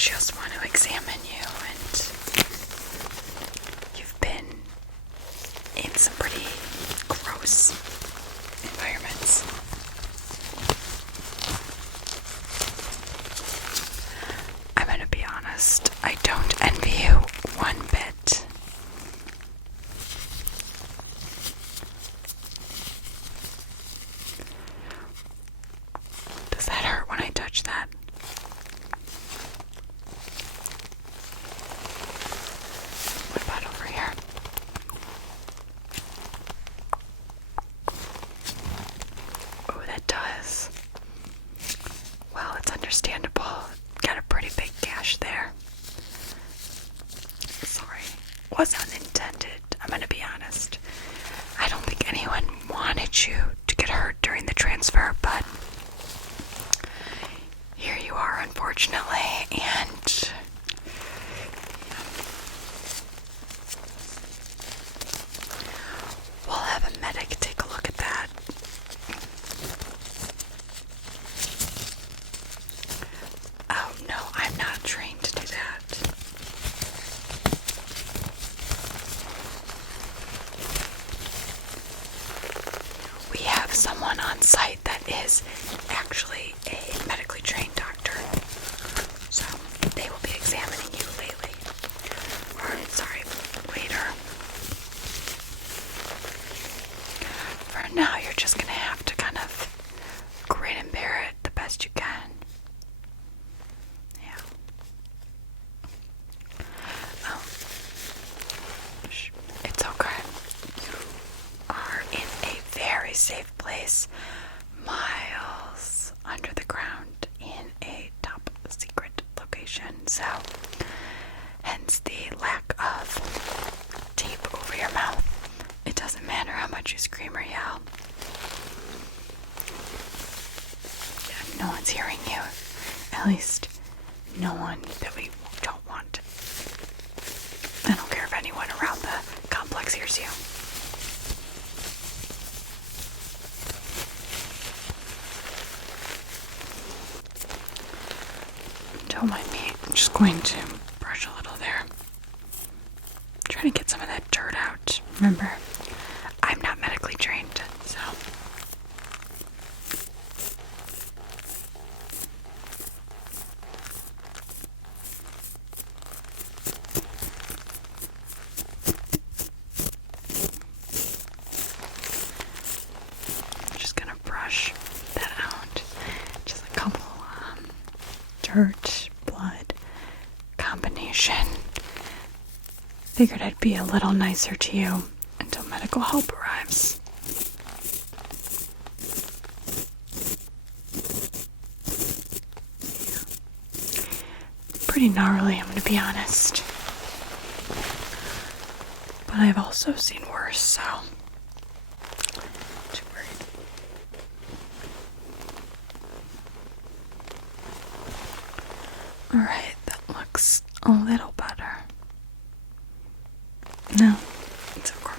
just want to examine you, and you've been in some pretty gross environments. I'm gonna be honest, I don't envy you one bit. Does that hurt when I touch that? What about over here? Oh, that does. Well, it's understandable. Got a pretty big gash there. Sorry. Was unintended. I'm gonna be honest. I don't think anyone wanted you to get hurt during the transfer, but here you are, unfortunately, and we'll have a medic take a look at that. Oh no, I'm not trained to do that. We have someone on site that is actually a medically trained doctor. So they will be examining you later. For now, you're just gonna have to kind of grin and bear it the best you can. Yeah. It's okay. You are in a very safe place, miles under the ground in a top secret location. So, hence the lack of tape over your mouth. It doesn't matter how much you scream or yell. No one's hearing you. At least, no one that we don't want. I don't care if anyone around the complex hears you. Don't mind me. I'm just going to brush a little there. Trying to get some of that dirt out. Remember, I'm not medically trained, so. I'm just gonna brush that out. Just a couple dirt, blood combination. Figured I'd be a little nicer to you until medical help arrives. Pretty gnarly, I'm gonna be honest. But I've also seen worse, so not too worried. Alright, that looks a little better. No, it's okay.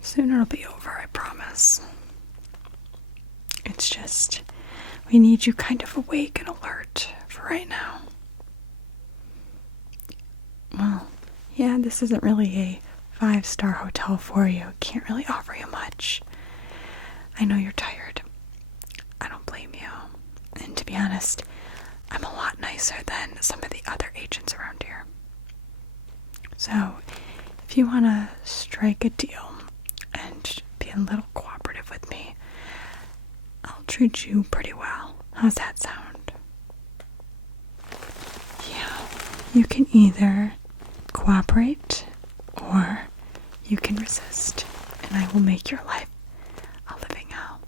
Soon it'll be over, I promise. It's just, we need you kind of awake and alert for right now. Well, yeah, this isn't really a 5-star hotel for you. Can't really offer you much. I know you're tired. I don't blame you. And to be honest, I'm a lot nicer than some of the other agents around here. So, if you want to strike a deal and be a little cooperative with me, I'll treat you pretty well. How's that sound? Yeah, you can either cooperate or you can resist, and I will make your life a living hell.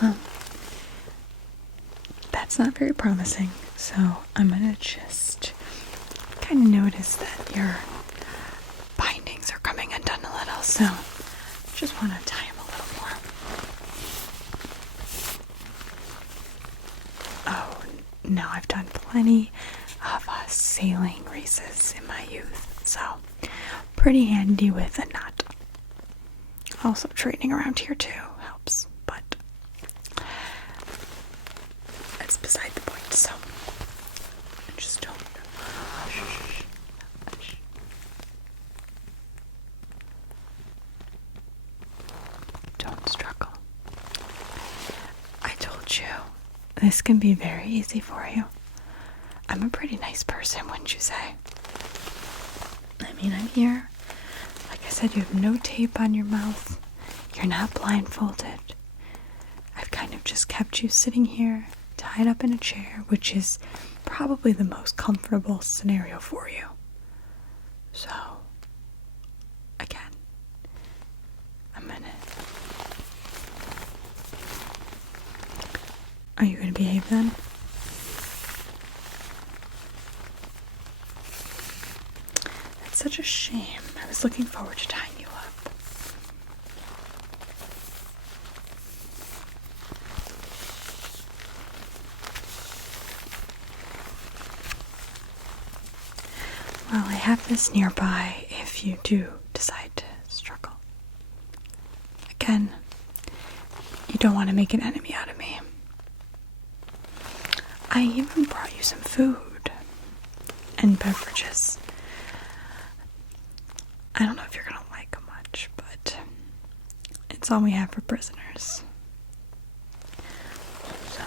Well, that's not very promising, so I'm gonna just kind of notice that your bindings are coming undone a little, so just want to tie them a little more. Oh, no, I've done plenty of sailing races in my youth, so pretty handy with a knot. Also, training around here too helps. this can be very easy for you. I'm a pretty nice person, wouldn't you say? I mean, I'm here. Like I said, you have no tape on your mouth. You're not blindfolded. I've kind of just kept you sitting here, tied up in a chair, which is probably the most comfortable scenario for you. So, again, a minute. Are you going to behave then? That's such a shame. I was looking forward to tying you up. Well, I have this nearby if you do decide to struggle. Again, you don't want to make an enemy out of me. I even brought you some food and beverages. I don't know if you're going to like them much, but it's all we have for prisoners. So.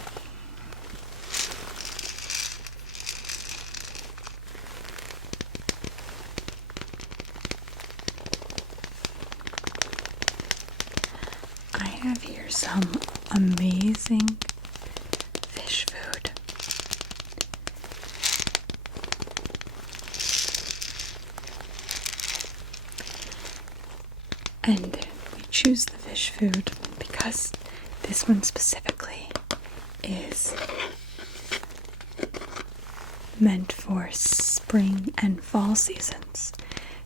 I have here some amazing fish food. And we choose the fish food because this one specifically is meant for spring and fall seasons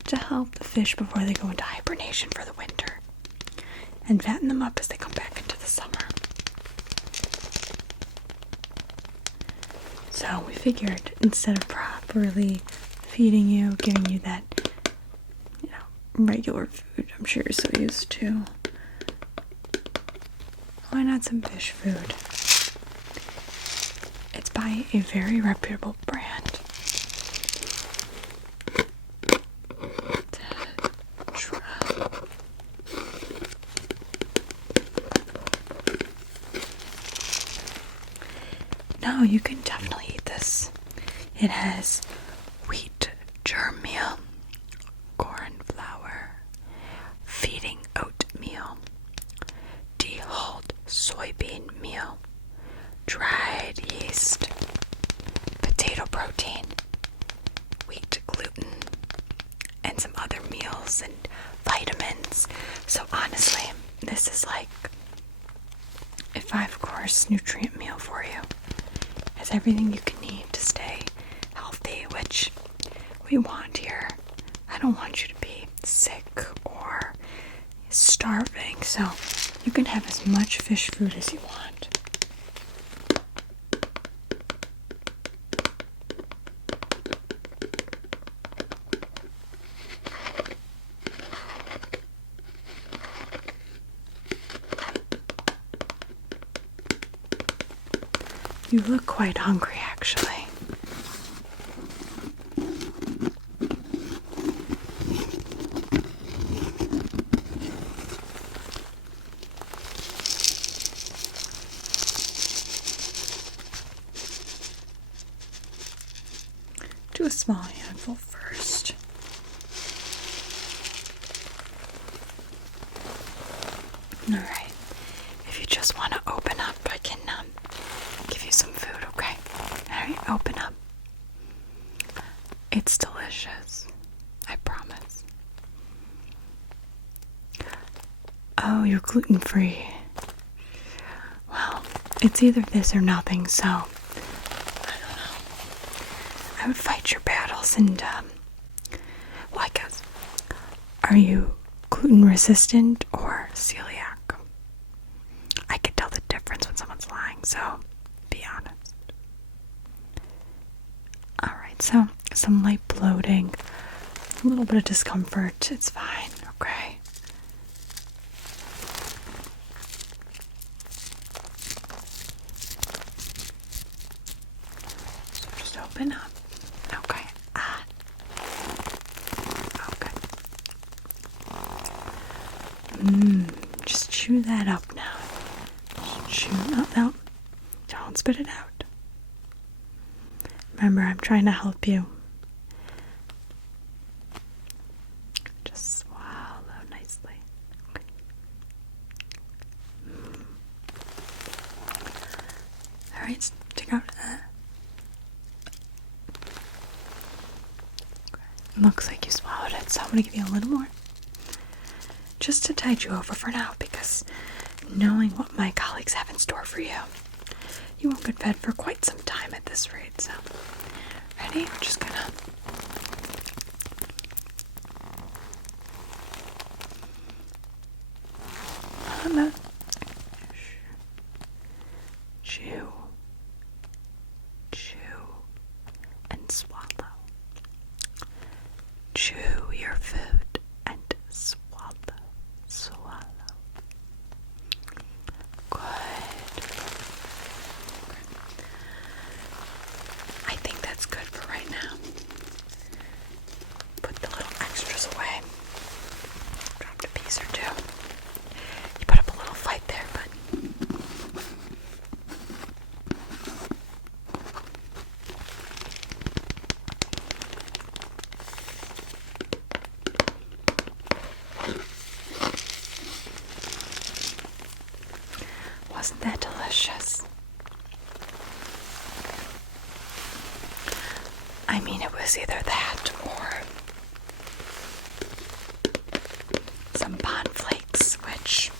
to help the fish before they go into hibernation for the winter and fatten them up as they come back into the summer. So we figured instead of properly feeding you, giving you that regular food I'm sure you're so used to, why not some fish food? It's by a very reputable brand. No, you can definitely eat this. It has wheat germ meal, corn flour, feeding oatmeal, dehulled soybean meal, dried yeast, potato protein, wheat gluten, and some other meals and vitamins. So honestly, this is like a 5-course nutrient meal for you. It has everything you can need to stay healthy, which we want here. I don't want you to be sick or starving, so you can have as much fish food as you want. You look quite hungry, actually. Do a small handful first. Alright. If you just want to open up, I can give you some food, okay? Alright, open up. It's delicious. I promise. Oh, you're gluten-free. Well, it's either this or nothing, so I don't know. I would fight your battles and, well, I guess, are you gluten-resistant or celiac? I could tell the difference when someone's lying, so be honest. Alright, so some light bloating, a little bit of discomfort, it's fine, okay? So just open up, okay? Okay. Just chew that up now. Just chew, no, Don't spit it out. Remember, I'm trying to help you. Just swallow nicely. Alright, take out. Looks like you swallowed it, so I'm going to give you a little more. Just to tide you over for now, because knowing what my colleagues have in store for you, you won't get fed for quite some time at this rate, so. Ready? We're just gonna. Chew. Chew. And swallow. Chew your food and swallow. Swallow. Good. I think that's good for right now. Put the little extras away. Dropped a piece or two. You put up a little fight there, but wasn't that delicious? I mean, it was either that or some pond flakes, which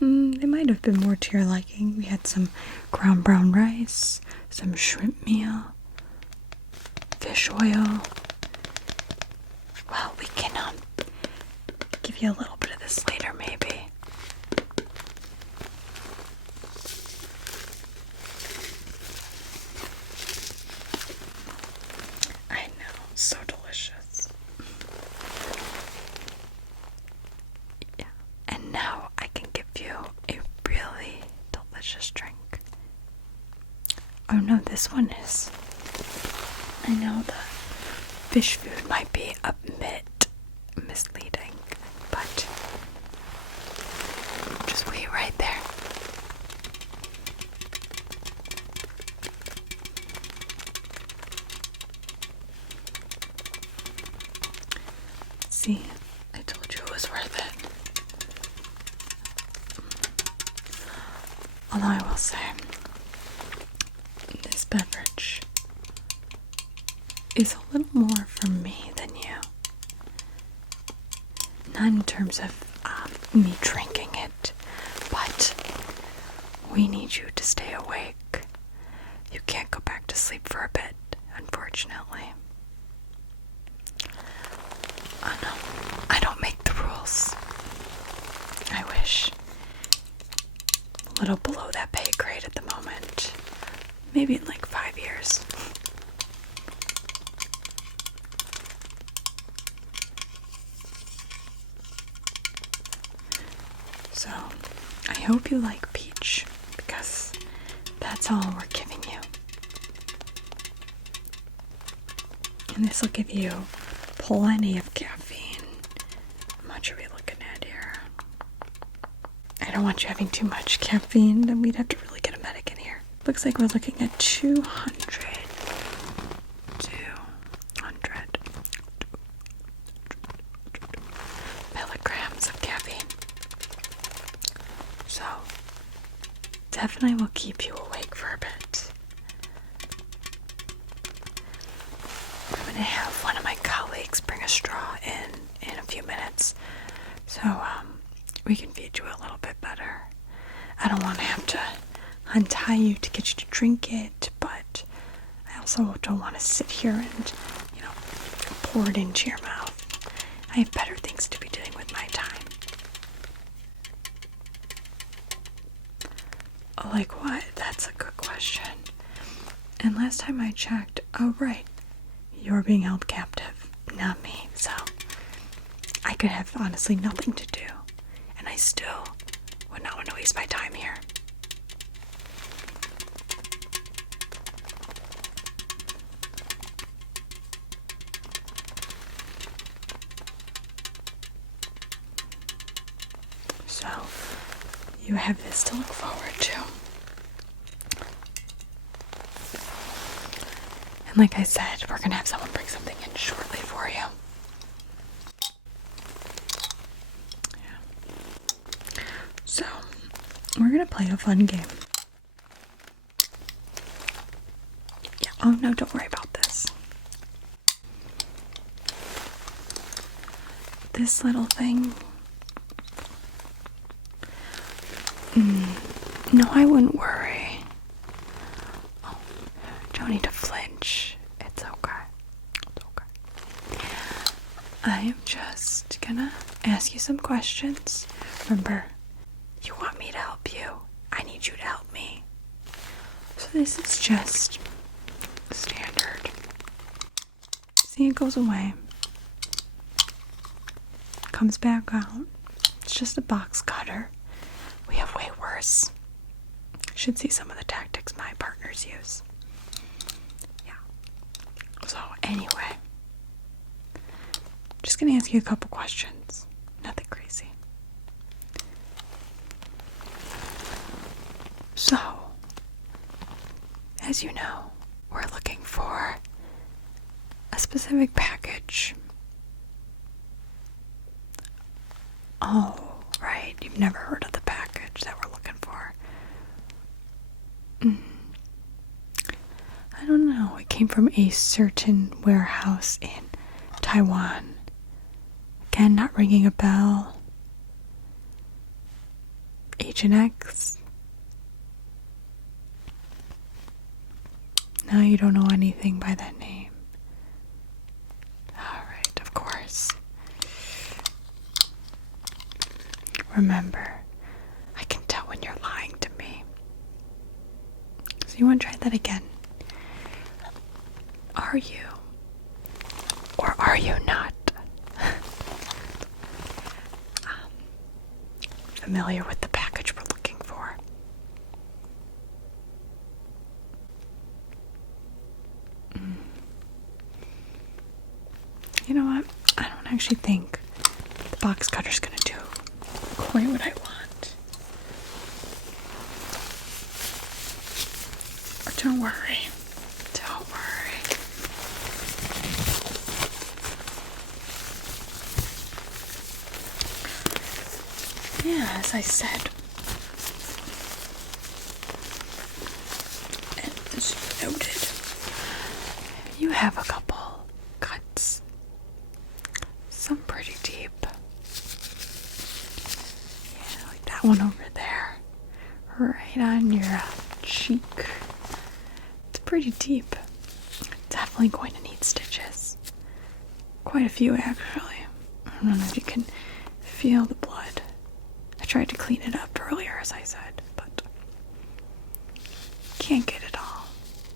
they might have been more to your liking. We had some ground brown rice, some shrimp meal, fish oil. Well, we can give you a little bit of this later, maybe. I know, so delicious. Yeah, and now I can give you a really delicious drink. Oh no, this one is. I know the fish food might be a bit misleading, but just wait right there. See, I told you it was worth it. Although I will say, this beverage is a little more for me than you. Not in terms of me drinking it, but we need you to stay awake. You can't go back to sleep for a bit, unfortunately. Oh no, I don't make the rules. I wish. A little below that pay grade at the moment. Maybe in like 5 years. So, I hope you like peach, because that's all we're giving you. And this will give you plenty of caffeine. How much are we looking at here? I don't want you having too much caffeine, then we'd have to really get a medic in here. Looks like we're looking at 200 milligrams of caffeine. So, definitely will keep you awake for a bit. I'm going to have one of my colleagues bring a straw in a few minutes, so we can feed you a little bit better. I don't want to have to untie you to get you to drink it, but I also don't want to sit here and, pour it into your mouth. I have better things to be doing with my time. Like what? That's a good question. And last time I checked, oh right, you're being held captive, not me, so I could have honestly nothing to do, and I still would not want to waste my time here. So, you have this to look forward to. And like I said, we're going to have someone bring something in shortly for you. Yeah. So, we're going to play a fun game. Yeah. Oh, no, don't worry about this. This little thing. No, I wouldn't worry. Oh, don't need to flinch. It's okay. It's okay. I am just gonna ask you some questions. Remember, you want me to help you. I need you to help me. So this is just standard. See, it goes away. Comes back out. It's just a box cutter. We have way worse. Should see some of the tactics my partners use. Yeah. So anyway, just gonna ask you a couple questions. Nothing crazy. So, as you know, we're looking for a specific package. Oh, right. You've never heard of the package that we're looking for. I don't know. It came from a certain warehouse in Taiwan. Again, not ringing a bell. Agent X. No, you don't know anything by that name. Alright, of course. Remember, I can tell when you're lying to me. So you want to try that again? Are you? Or are you not? Familiar with the package we're looking for? You know what? I don't actually think the box cutter's gonna do quite what I want. Or don't worry. Don't worry. Yeah, as I said, and as you noted, you have a couple cuts. Some pretty deep. Yeah, like that one over there. Right on your cheek. It's pretty deep. Definitely going to need stitches. Quite a few, actually. I don't know if you can feel the blood. I tried to clean it up earlier, as I said, but can't get it all.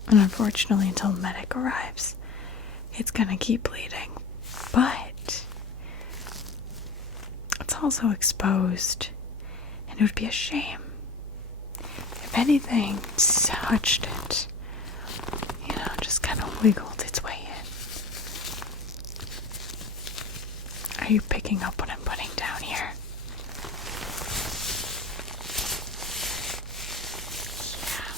And unfortunately, until medic arrives, it's gonna keep bleeding. But it's also exposed, and it would be a shame if anything touched it, just kind of wiggled its way in. Are you picking up what I'm putting down here? Yeah.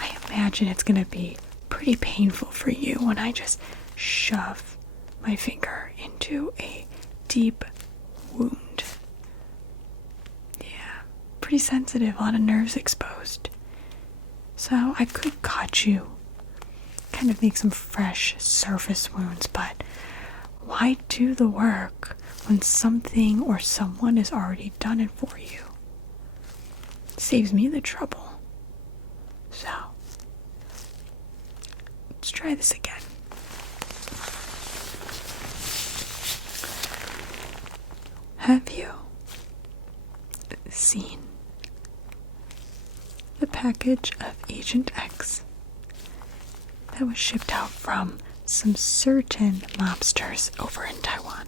I imagine it's gonna be pretty painful for you when I just shove my finger into a deep wound. Yeah, pretty sensitive, a lot of nerves exposed. So I could cut you, kind of make some fresh surface wounds, but why do the work when something or someone has already done it for you? It saves me the trouble. So, let's try this again. Have you seen the package of Agent X that was shipped out from some certain mobsters over in Taiwan?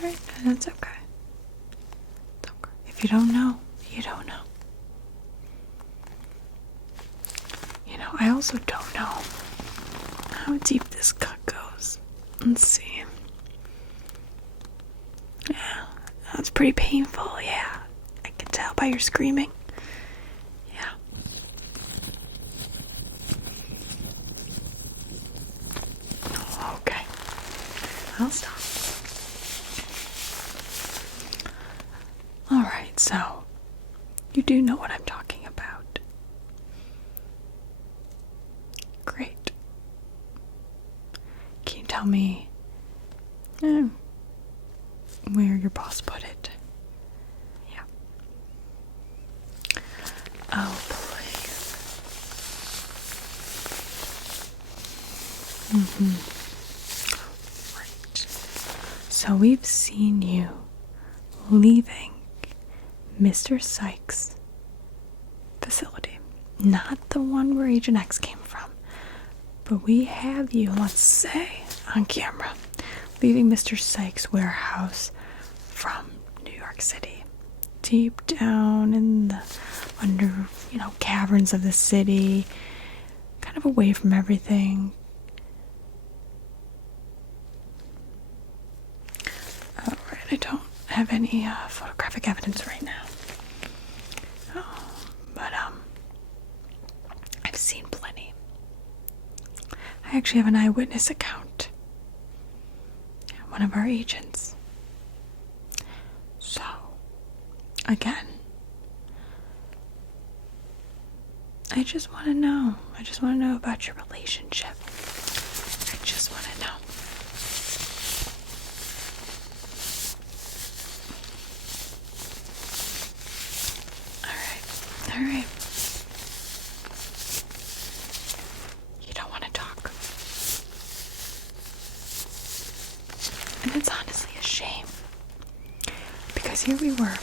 Alright, that's okay. It's okay. If you don't know, you don't know. I also don't know how deep this cut goes. Let's see. Yeah, that's pretty painful, yeah. I can tell by your screaming. Yeah. Okay. I'll stop. Alright, so you do know what I'm talking about. Great. Can you tell me where your boss put it? Yeah. Oh, please. Right. So we've seen you leaving Mr. Sykes' facility. Not the one where Agent X came from. But we have you, let's say, on camera, leaving Mr. Sykes' warehouse from New York City. Deep down in the caverns of the city, kind of away from everything. Alright, I don't have any photographic evidence right now. But I've seen plenty. I actually have an eyewitness account. One of our agents. So, again, I just want to know. I just want to know about your relationship. I just want to know. Alright. You don't want to talk. And it's honestly a shame. Because here we were.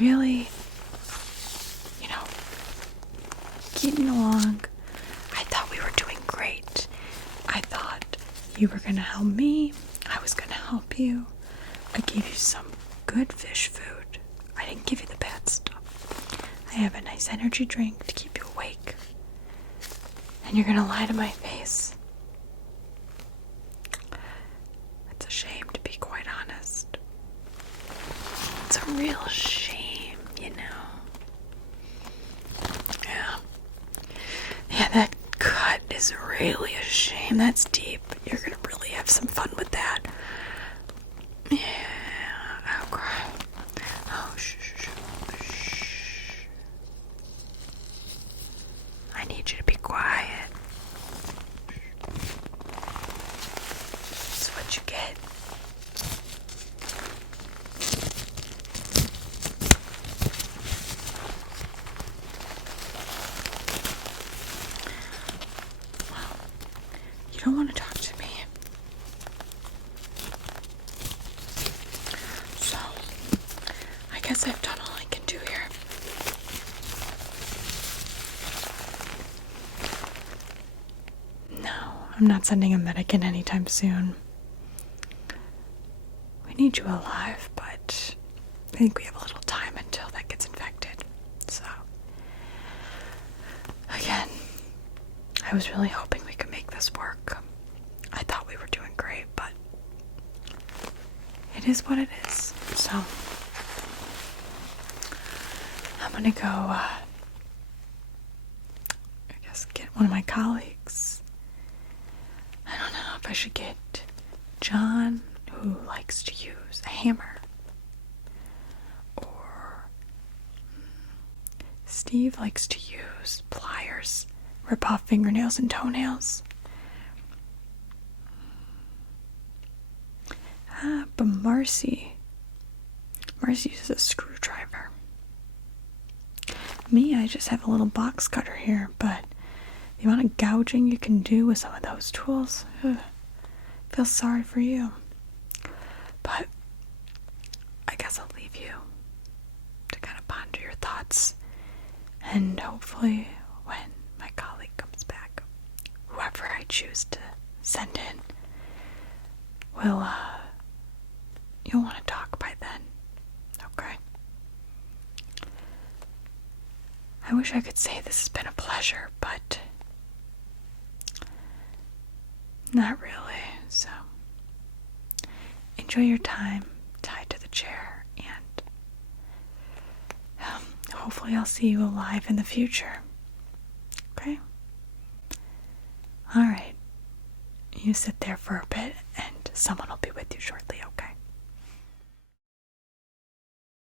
Really, getting along. I thought we were doing great. I thought you were going to help me. I was going to help you. I gave you some good fish food. I didn't give you the bad stuff. I have a nice energy drink to keep you awake. And you're gonna lie to my face. It's a shame, to be quite honest. It's a real shame, Yeah. Yeah, that cut is really a shame. That's deep. You're gonna really have some fun with that. Yeah. Oh, cry. Oh, shh. I need you to be quiet. That's what you get. Well, you don't want to talk to me. So, I guess I've done all I can do here. No, I'm not sending a medic in anytime soon. We need you alive, but I think we have a little time until that gets infected. So, again, I was really hoping we could make this work. I thought we were doing great, but it is what it is. So, I'm gonna go, I guess, get one of my colleagues. I don't know if I should get John, who likes to use a hammer, or Steve likes to use pliers, rip off fingernails and toenails. But Marcy uses a screwdriver. Me, I just have a little box cutter here, but the amount of gouging you can do with some of those tools, I feel sorry for you. But I guess I'll leave you to kind of ponder your thoughts, and hopefully when my colleague comes back, whoever I choose to send in, you'll want to talk by then. Okay? I wish I could say this has been a pleasure, but Not really, so enjoy your time tied to the chair, and hopefully I'll see you alive in the future. Okay? Alright. You sit there for a bit, and someone will be with you shortly, okay?